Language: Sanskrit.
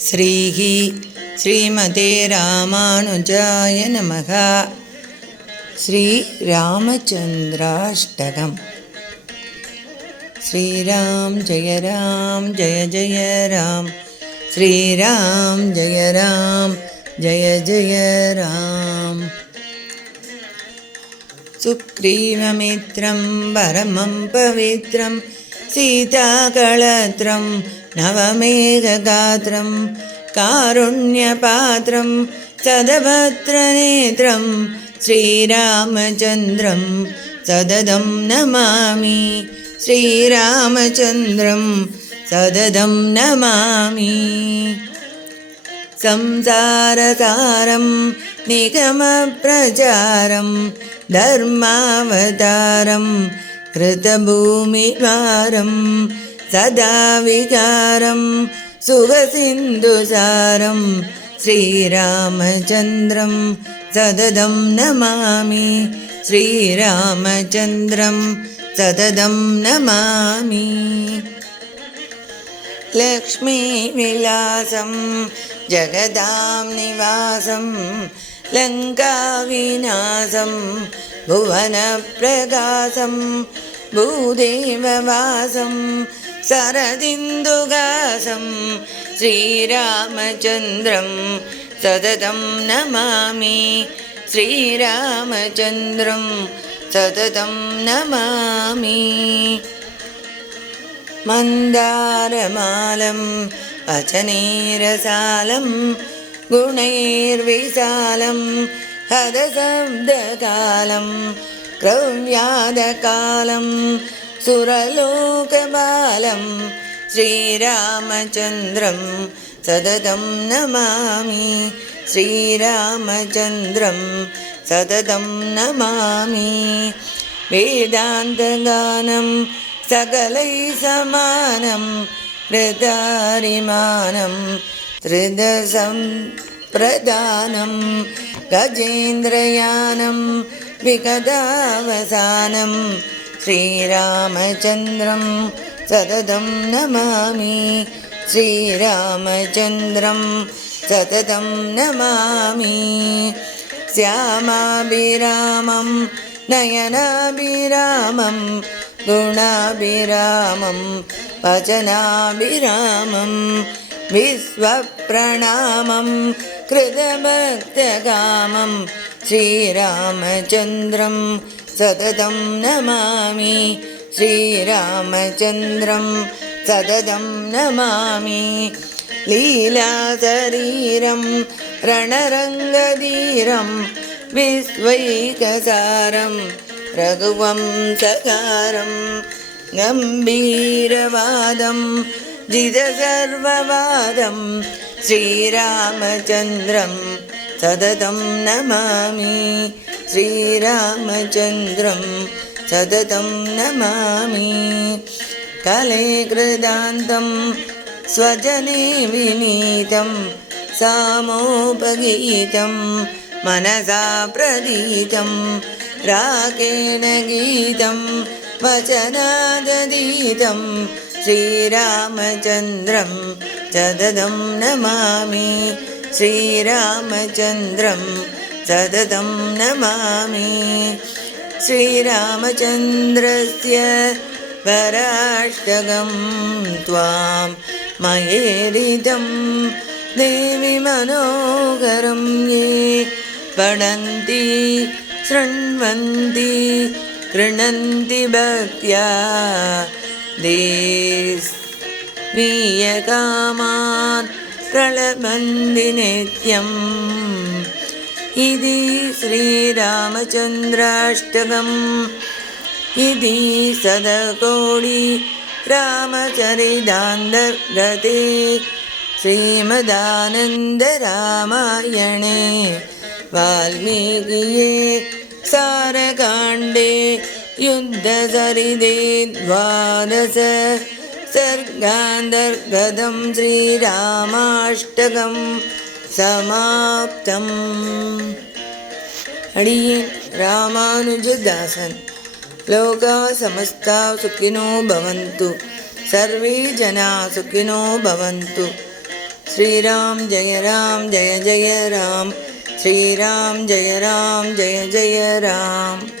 श्रीः श्रीमते रामानुजाय नमः। श्रीरामचन्द्राष्टकम्। श्रीराम जय राम जय जय राम, श्रीराम जय राम जय जय राम। सुग्रीवमित्रं परमं पवित्रं, सीताकळत्रं नवमेघगात्रं, कारुण्यपात्रं सदभद्रनेत्रं, श्रीरामचन्द्रं सततं नमामि। श्रीरामचन्द्रं सततं नमामि। संसारसारं निगमप्रचारं, धर्मावतारं कृतभूमिभारं, सदा विकारं सुखसिन्धुसारं, श्रीरामचन्द्रं सततं नमामि। श्रीरामचन्द्रं सततं नमामि। लक्ष्मीविलासं जगदां निवासं, लङ्काविनाशं भुवनप्रकाशं, भूदेववासं शरदिन्दुगासं, श्रीरामचन्द्रं सततं नमामि। श्रीरामचन्द्रं सततं नमामि। मन्दारमालं वचनैरसालं, गुणैर्विशालं हरशब्दकालं, क्रव्यादकालं सुरलोकबालं, श्रीरामचन्द्रं सततं नमामि। श्रीरामचन्द्रं सततं नमामि। वेदान्तगानं सकलै समानं, हृदारिमानं त्रिदसंप्रदानं, गजेन्द्रयानं विगतावसानं, श्रीरामचन्द्रं सततं नमामि। श्रीरामचन्द्रं सततं नमामि। श्यामाभिरामं नयनाभिरामं, गुणाभिरामं वचनाभिरामं, विश्वप्रणामं कृतभक्तकामं, श्रीरामचन्द्रं सततं नमामि। श्रीरामचन्द्रं सततं नमामि। लीलाशरीरं रणरङ्गधीरं, विश्वैकसारं रघुवंशकारं, गम्भीरवादं जितसर्ववादं, श्रीरामचन्द्रं सततं नमामि। श्रीरामचन्द्रं सततं नमामि। कलेकृदान्तं स्वजने विनीतं, सामोपगीतं मनसा प्रदीतं, रागेण गीतं वचनादधीतं, श्रीरामचन्द्रं सततं नमामि। श्रीरामचन्द्रं सततं नमामि। श्रीरामचन्द्रस्य वराष्टकं त्वां मयेरिदं, देवि मनोहरं ये पठन्ति शृण्वन्ति गृह्णन्ति भक्त्या, देवीयकामान् प्रलभन्ति नित्यम्। इति श्रीरामचन्द्राष्टकम्। इति शतकोटि रामचरितान्तर्गते श्रीमदानन्दरामायणे वाल्मीकिये सारकाण्डे युद्धचरिते द्वादश सर्गान्तर्गतं श्रीरामाष्टकं समाप्तम्. अडियेन् रामानुजदासन्। लोकाः समस्ताः सुखिनो भवन्तु, सर्वे जनाः सुखिनो भवन्तु। ശ്രീരാം ജയ രാം ജയ ജയ രാം ശ്രീരാം ജയ രാം ജയ ജയ രാം.